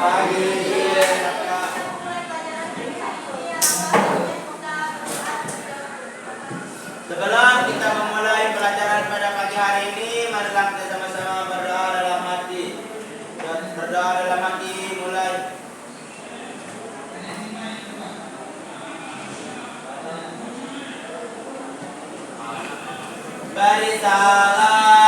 Sebelum kita memulai pelajaran pada pagi hari ini, marilah kita sama-sama berdoa dalam hati. Berdoa dalam hati mulai. Beri salam.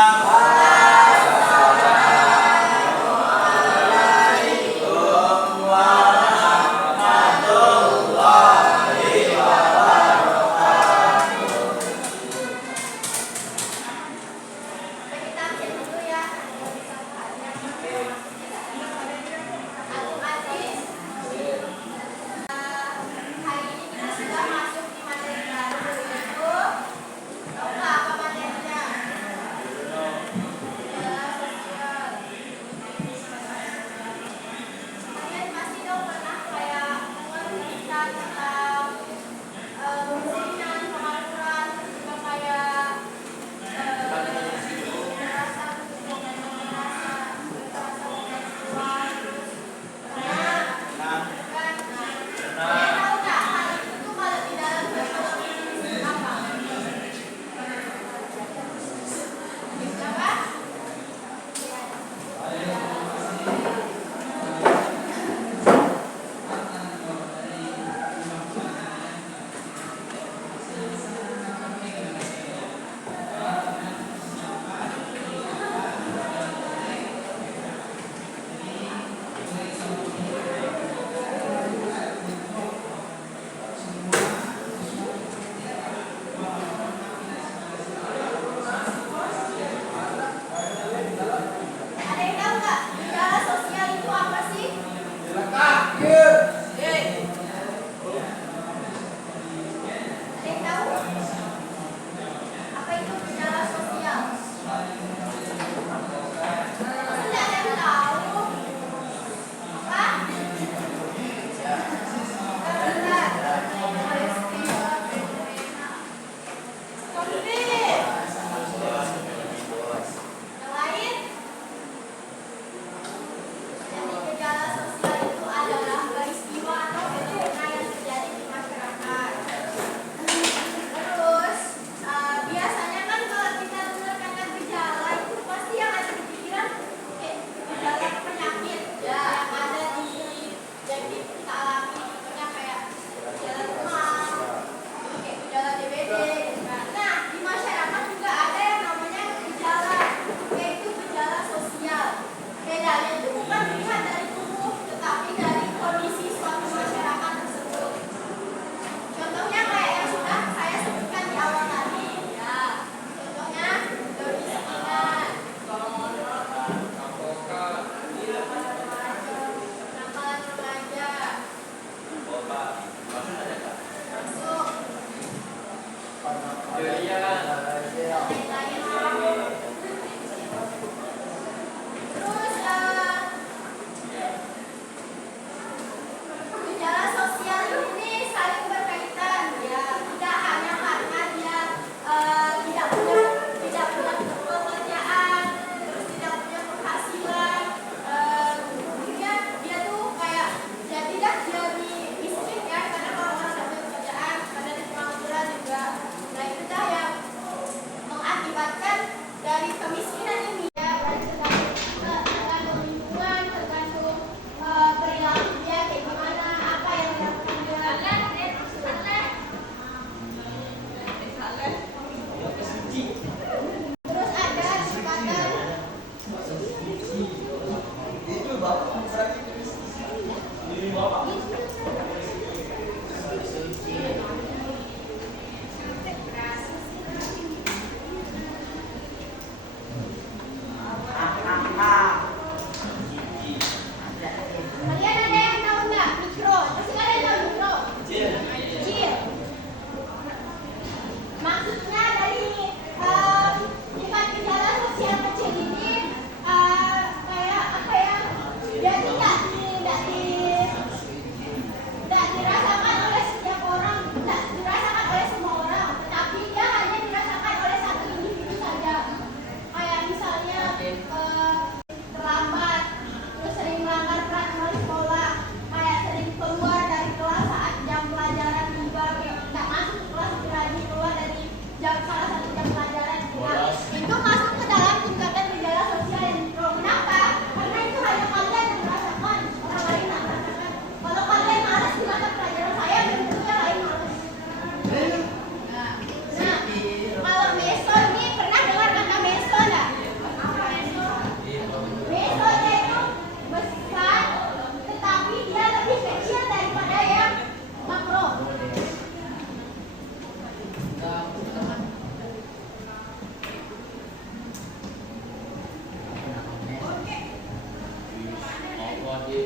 Nah, di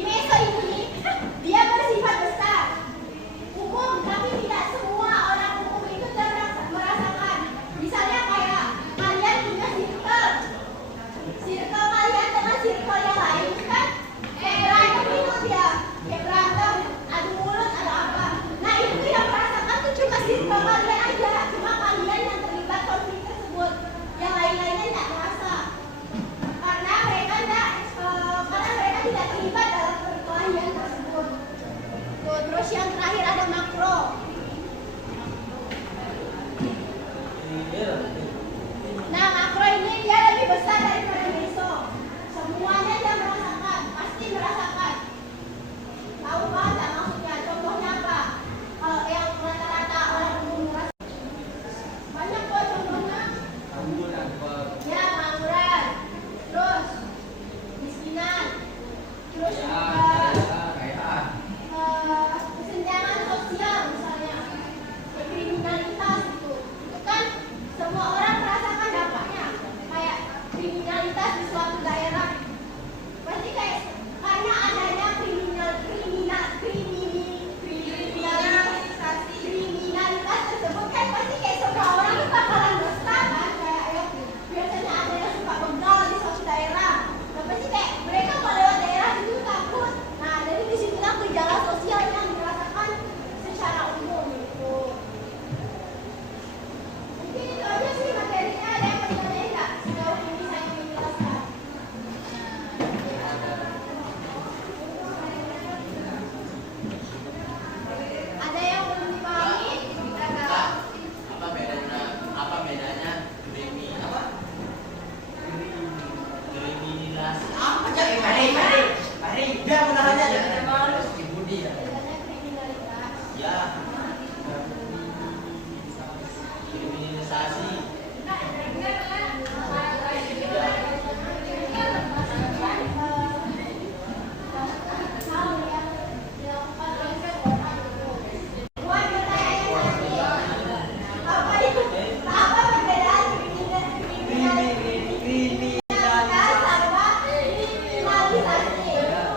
meso ini dia bersifat besar, umum, tapi tidak semua orang umum itu merasakan. Misalnya kayak kalian punya circle kalian dengan circle yang lain kan kayak berantem itu dia, kayak berantem, adu mulut, ada apa. Nah itu yang merasakan tuh cuma circle kalian aja, cuma kalian yang terlibat konflik tersebut, yang lain-lainnya tidak merasa. Karena mereka tidak terlibat dalam perkelahian tersebut. Tuh, terus yang terakhir ada makro. Nah, makro ini dia lebih besar daripada meso. Semuanya dia merasakan, pasti merasakan. Tahu kan nggak maksudnya? Contohnya apa? Kalau yang rata-rata orang umum merasakan. Banyak kok contohnya. Ya, pengangguran. Terus miskinan. Terus kesenjangan sosial misalnya, kriminalitas itu kan semua orang merasakan dampaknya. Kayak kriminalitas di suatu daerah pasti kayak karena adanya kriminalitas tersebut kan pasti kayak semua orang itu bakalan resah kan, kayak ya, biasanya ada yang suka begal di suatu daerah. Nah, pasti kayak mereka kalau lewat daerah itu takut. Nah, dari disinilah gejala sosial yang dirasakan secara umum gitu. Mungkin itu aja sih materinya. Ada yang mau ditanyain nggak? Sejauh ini saya menjelaskan. Ada yang belum dipahami? Apa bedanya kriminalisasi? Apa aja? Mari, dia menahan aja. Ibu dia. Adanya kriminalitas. Ya. Kriminalisasi.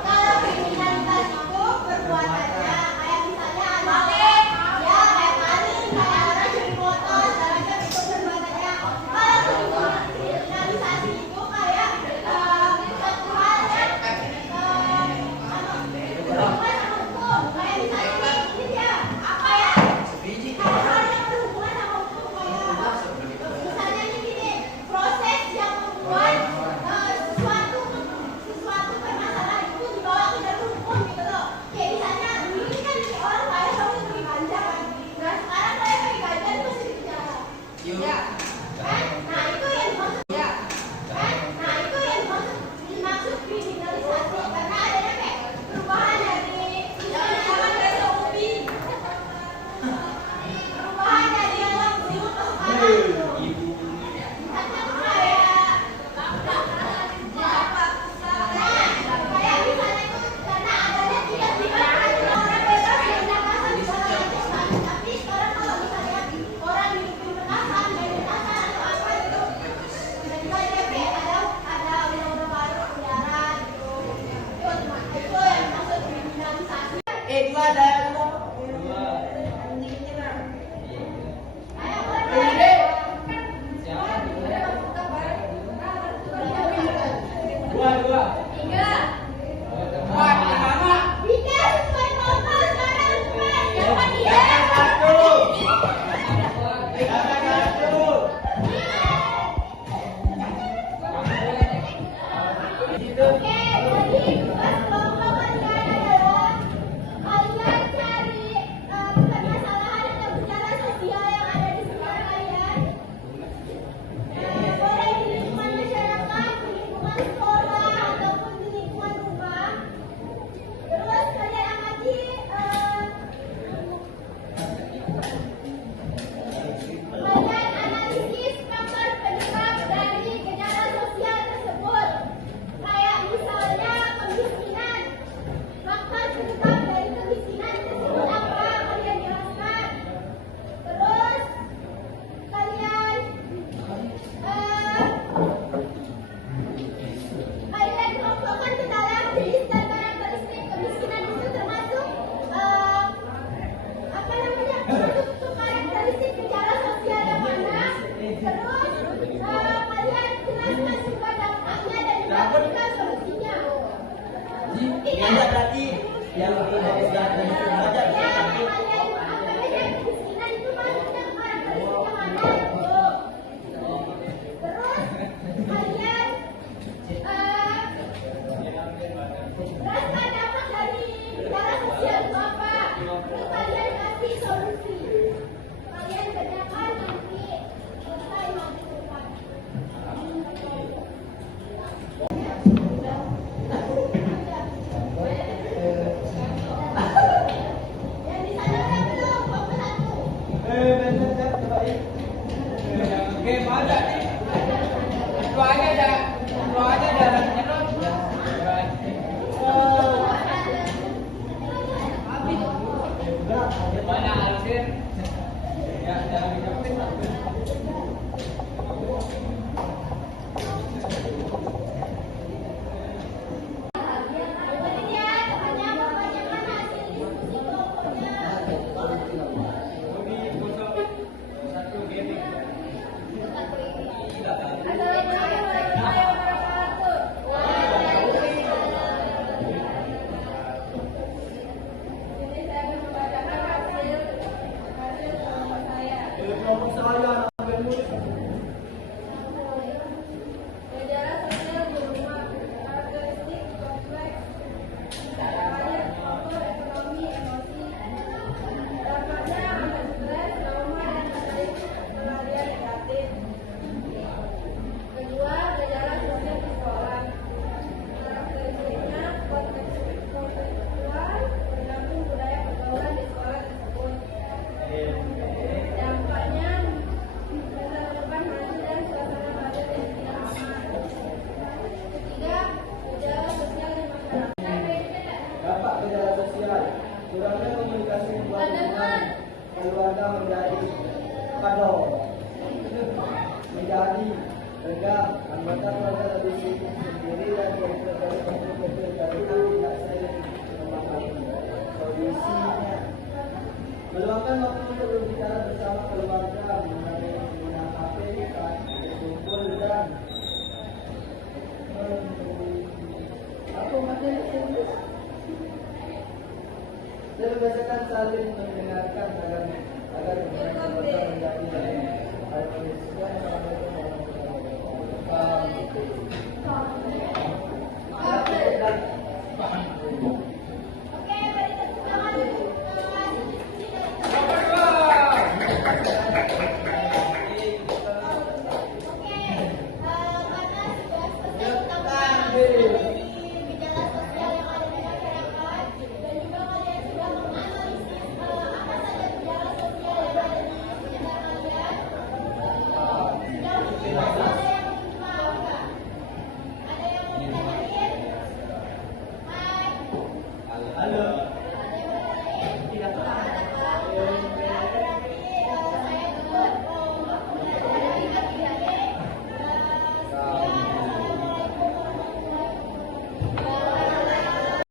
Kalau kriminalitas itu perbuatannya kayak misalnya ada ya kayak Dia berarti yang lebih bagus dan belajar. Ya, kalian apa namanya kemiskinan itu maksudnya karakteristik yang ada itu. Terus kalian rasa dampak dari bicara sosial itu apa? Terus kalian kasih solusi. Kalian kerjakan nanti selesai maju depan. Yang di sana udah belum? Fokus satu. Game ada nih. Doanya ada. Doanya ada. Mana Alvin? Ya, jangan dijepit. Kemudian ya, hanya membacakan hasil diskusi kelompoknya. Assalamualaikum warahmatullahi wabarakatuh. Ini saya akan membacakan hasil kelompok saya. Gejala sosial di rumah, karakteristik kompleks, caranya faktor ekonomi, emosi, dampaknya ada stres, trauma, dan pelarian negatif. Kedua, gejala sosial di sekolah, karakteristiknya kontekstual, tergantung budaya pergaulan di sekolah tersebut. Dampaknya masa depan nanti dan suasana belajar yang tidak aman. Ketiga, gejala sosial di masyarakat. Dampak gejala sosial, kurangnya komunikasi keluarga, keluarga menjadi kado, menjadi tegang, anggota keluarga lebih sibuk sendiri dan terjadi konflik dari tidak sering memahami solusinya. Meluangkan waktu untuk berbicara bersama keluarga mengenai penggunaan HP saat berkumpul dan apa materi serius dan membiasakan saling mendengarkan